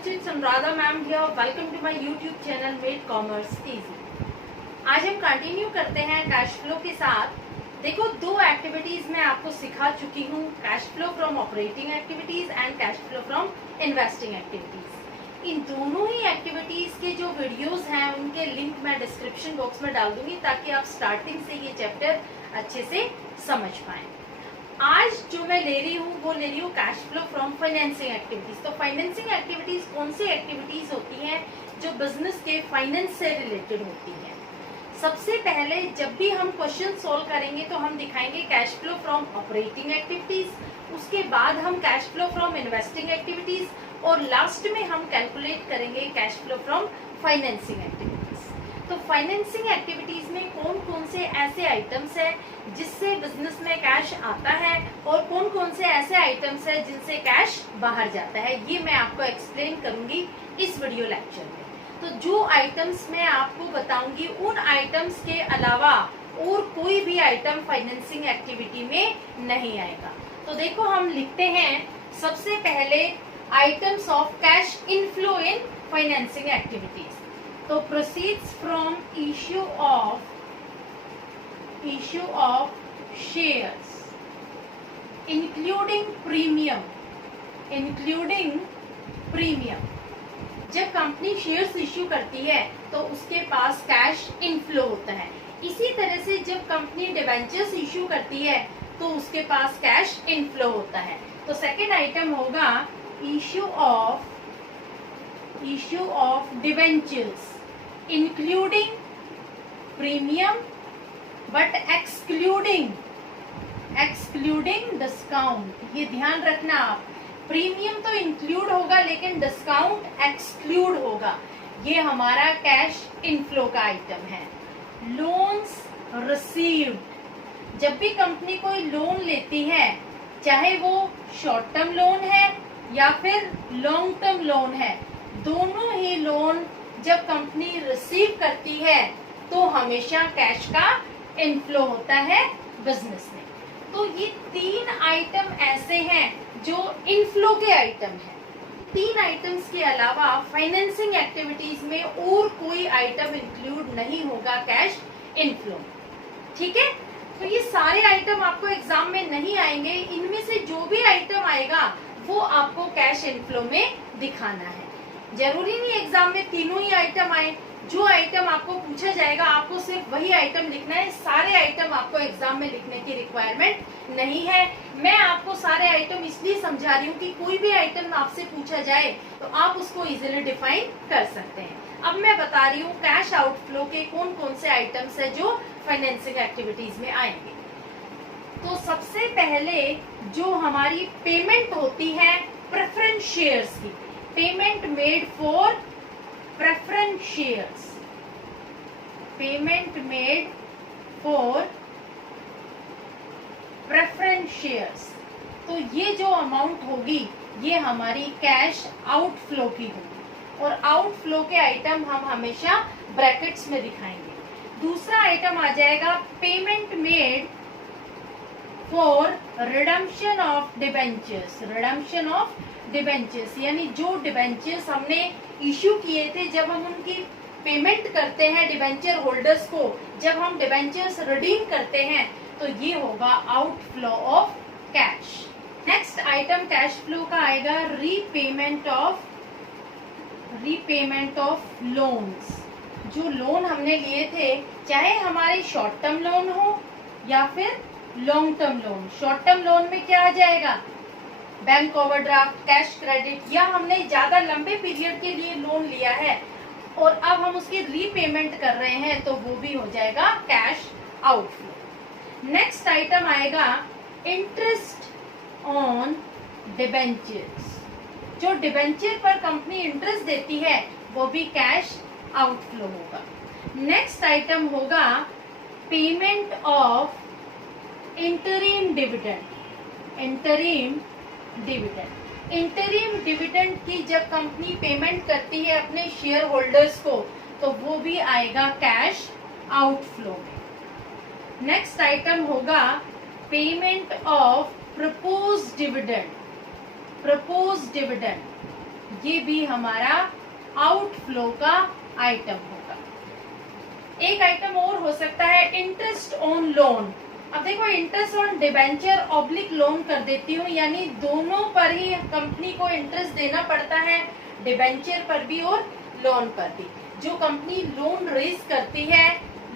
friends, it's Anuradha ma'am here. Welcome to my YouTube channel Made Commerce Easy. आज हम continue करते हैं cash flow के साथ। देखो, दो एक्टिविटीज मैं आपको सिखा चुकी हूँ, cash flow from operating activities and cash flow from investing activities. इन दोनों ही एक्टिविटीज के जो वीडियोस हैं उनके लिंक मैं डिस्क्रिप्शन बॉक्स में डाल दूंगी ताकि आप स्टार्टिंग से ये चैप्टर अच्छे से समझ पाएं। आज जो मैं ले रही हूँ वो ले रही हूँ cash flow from financing activities. तो फाइनेंसिंग एक्टिविटीज कौन सी एक्टिविटीज होती हैं जो बिजनेस के फाइनेंस से रिलेटेड होती हैं। सबसे पहले जब भी हम क्वेश्चन सॉल्व करेंगे तो हम दिखाएंगे cash flow from operating activities, उसके बाद हम cash flow from investing activities और लास्ट में हम कैलकुलेट करेंगे cash flow from financing activities. तो फाइनेंसिंग एक्टिविटीज में कौन कौन से ऐसे आइटम्स है जिससे बिजनेस में कैश आता है और कौन कौन से ऐसे आइटम्स है जिनसे कैश बाहर जाता है, ये मैं आपको एक्सप्लेन करूंगी इस वीडियो लेक्चर में। तो जो आइटम्स मैं आपको बताऊंगी उन आइटम्स के अलावा और कोई भी आइटम फाइनेंसिंग एक्टिविटी में नहीं आएगा। तो देखो, हम लिखते हैं सबसे पहले items of cash inflow in financing activities. तो proceeds from issue of shares including premium. जब कंपनी शेयर्स इश्यू करती है तो उसके पास कैश इनफ्लो होता है। इसी तरह से जब कंपनी डिबेंचर्स इश्यू करती है तो उसके पास कैश इनफ्लो होता है। तो सेकेंड आइटम होगा issue of debentures including premium but excluding discount. ये ध्यान रखना आप, प्रीमियम तो इंक्लूड होगा लेकिन डिस्काउंट एक्सक्लूड होगा। ये हमारा कैश इनफ्लो का आइटम है। लोन्स रिसीव्ड, जब भी कंपनी कोई लोन लेती है, चाहे वो शॉर्ट टर्म लोन है या फिर लॉन्ग टर्म लोन है, दोनों ही लोन जब कंपनी रिसीव करती है तो हमेशा कैश का इनफ्लो होता है बिजनेस में। तो ये तीन आइटम ऐसे हैं जो इनफ्लो के आइटम हैं। तीन आइटम्स के अलावा फाइनेंसिंग एक्टिविटीज में और कोई आइटम इंक्लूड नहीं होगा कैश इनफ्लो। ठीक है, तो ये सारे आइटम आपको एग्जाम में नहीं आएंगे। इनमें से जो भी आइटम आएगा वो आपको कैश इनफ्लो में दिखाना है। जरूरी नहीं एग्जाम में तीनों ही आइटम आए। जो आइटम आपको पूछा जाएगा आपको सिर्फ वही आइटम लिखना है। सारे आइटम आपको एग्जाम में लिखने की रिक्वायरमेंट नहीं है। मैं आपको सारे आइटम इसलिए समझा रही हूँ कि कोई भी आइटम आपसे पूछा जाए तो आप उसको इजीली डिफाइन कर सकते हैं। अब मैं बता रही हूँ कैश आउटफ्लो के कौन कौन से आइटम्स है जो फाइनेंसिंग एक्टिविटीज में आएंगे। तो सबसे पहले जो हमारी पेमेंट होती है प्रेफरेंस शेयर्स की, payment made for preference shares, payment made for preference shares. तो ये जो अमाउंट होगी ये हमारी कैश आउटफ्लो की होगी और आउटफ्लो के आइटम हम हमेशा ब्रैकेट्स में दिखाएंगे। दूसरा आइटम आ जाएगा payment made for redemption of debentures, यानी जो डिबेंचर्स हमने इश्यू किए थे, जब हम उनकी पेमेंट करते हैं डिबेंचर होल्डर्स को, जब हम डिबेंचर्स रिडीम करते हैं तो ये होगा outflow of cash. Next item cash flow का आएगा रीपेमेंट ऑफ लोन्स। जो लोन हमने लिए थे, चाहे हमारे शॉर्ट टर्म लोन हो या फिर long term loan. Short term loan में क्या आ जाएगा, बैंक ओवरड्राफ्ट, कैश क्रेडिट, या हमने ज्यादा लंबे पीरियड के लिए लोन लिया है और अब हम उसकी रीपेमेंट कर रहे हैं तो वो भी हो जाएगा कैश आउटफ्लो। नेक्स्ट आइटम आएगा इंटरेस्ट ऑन डिबेंचर्स। जो डिबेंचर पर कंपनी इंटरेस्ट देती है वो भी कैश आउटफ्लो होगा। नेक्स्ट आइटम होगा पेमेंट ऑफ इंटरिम डिविडेंड की जब कंपनी पेमेंट करती है अपने शेयर होल्डर्स को तो वो भी आएगा कैश आउटफ्लो में। नेक्स्ट आइटम होगा पेमेंट ऑफ प्रपोज डिविडेंड। ये भी हमारा आउटफ्लो का आइटम होगा। एक आइटम और हो सकता है इंटरेस्ट ऑन लोन। अब देखो, interest on debenture oblique loan कर देती हूँ, यानी दोनों पर ही कंपनी को इंटरेस्ट देना पड़ता है, डिबेंचर पर भी और लोन पर भी। जो कंपनी लोन रेज करती है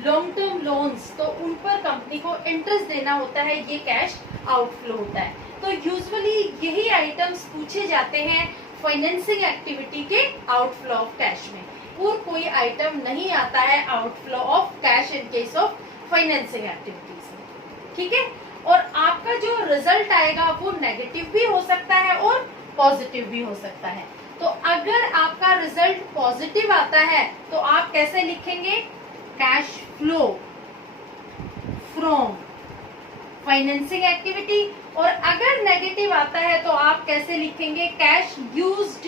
लॉन्ग टर्म लोन्स, तो उन पर कंपनी को इंटरेस्ट देना होता है, ये कैश आउटफ्लो होता है। तो यूजुअली यही आइटम्स पूछे जाते हैं फाइनेंसिंग एक्टिविटी के आउटफ्लो ऑफ कैश में, और कोई आइटम नहीं आता है outflow of cash in case of financing activities में, ठीक है। और आपका जो रिजल्ट आएगा वो नेगेटिव भी हो सकता है और पॉजिटिव भी हो सकता है। तो अगर आपका रिजल्ट पॉजिटिव आता है तो आप कैसे लिखेंगे, cash flow from financing activity, और अगर नेगेटिव आता है तो आप कैसे लिखेंगे, cash used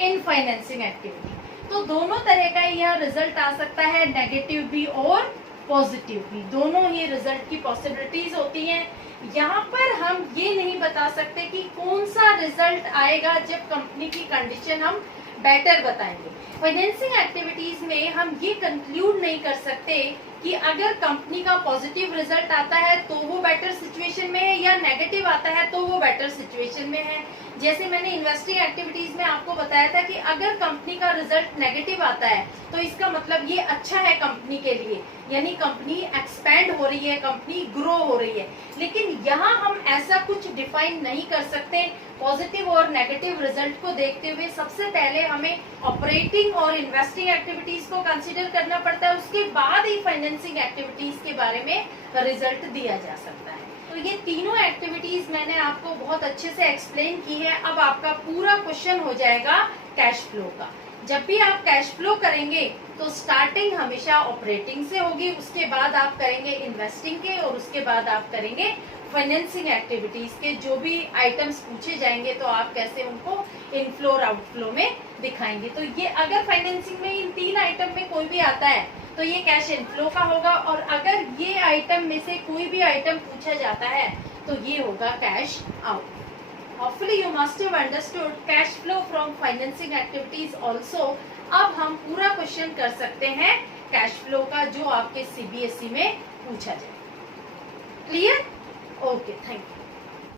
in financing activity. तो दोनों तरह का यह रिजल्ट आ सकता है, नेगेटिव भी और पॉजिटिव भी, दोनों ही रिजल्ट की पॉसिबिलिटीज होती हैं। यहाँ पर हम ये नहीं बता सकते कि कौन सा रिजल्ट आएगा जब कंपनी की कंडीशन हम बेटर बताएंगे। फाइनेंसिंग एक्टिविटीज में हम ये कंक्लूड नहीं कर सकते कि अगर कंपनी का पॉजिटिव रिजल्ट आता है तो वो बेटर सिचुएशन में है, या नेगेटिव आता है तो वो बेटर सिचुएशन में है। जैसे मैंने इन्वेस्टिंग एक्टिविटीज में आपको बताया था कि अगर कंपनी का रिजल्ट नेगेटिव आता है तो इसका मतलब ये अच्छा है कंपनी के लिए, यानी कंपनी एक्सपैंड हो रही है, कंपनी ग्रो हो रही है। लेकिन यहाँ हम ऐसा कुछ डिफाइन नहीं कर सकते। पॉजिटिव और नेगेटिव रिजल्ट को देखते हुए सबसे पहले हमें ऑपरेटिंग और इन्वेस्टिंग एक्टिविटीज को कंसीडर करना पड़ता है, उसके बाद ही फाइनेंसिंग एक्टिविटीज के बारे में रिजल्ट दिया जा सकता है। तो ये तीनों एक्टिविटीज मैंने आपको बहुत अच्छे से एक्सप्लेन की है। अब आपका पूरा क्वेश्चन हो जाएगा कैश फ्लो का। जब भी आप कैश फ्लो करेंगे तो स्टार्टिंग हमेशा ऑपरेटिंग से होगी, उसके बाद आप करेंगे इन्वेस्टिंग के, और उसके बाद आप करेंगे फाइनेंसिंग एक्टिविटीज के। जो भी आइटम्स पूछे जाएंगे तो आप कैसे उनको इनफ्लो और आउटफ्लो में दिखाएंगे। तो ये अगर फाइनेंसिंग में इन तीन आइटम में कोई भी आता है तो ये कैश इनफ्लो का होगा, और अगर ये आइटम में से कोई भी आइटम पूछा जाता है तो ये होगा cash out. Hopefully you must have understood cash flow from financing activities also। अब हम पूरा क्वेश्चन कर सकते हैं कैश फ्लो का जो आपके CBSE में पूछा जाए। क्लियर? Okay, thank you.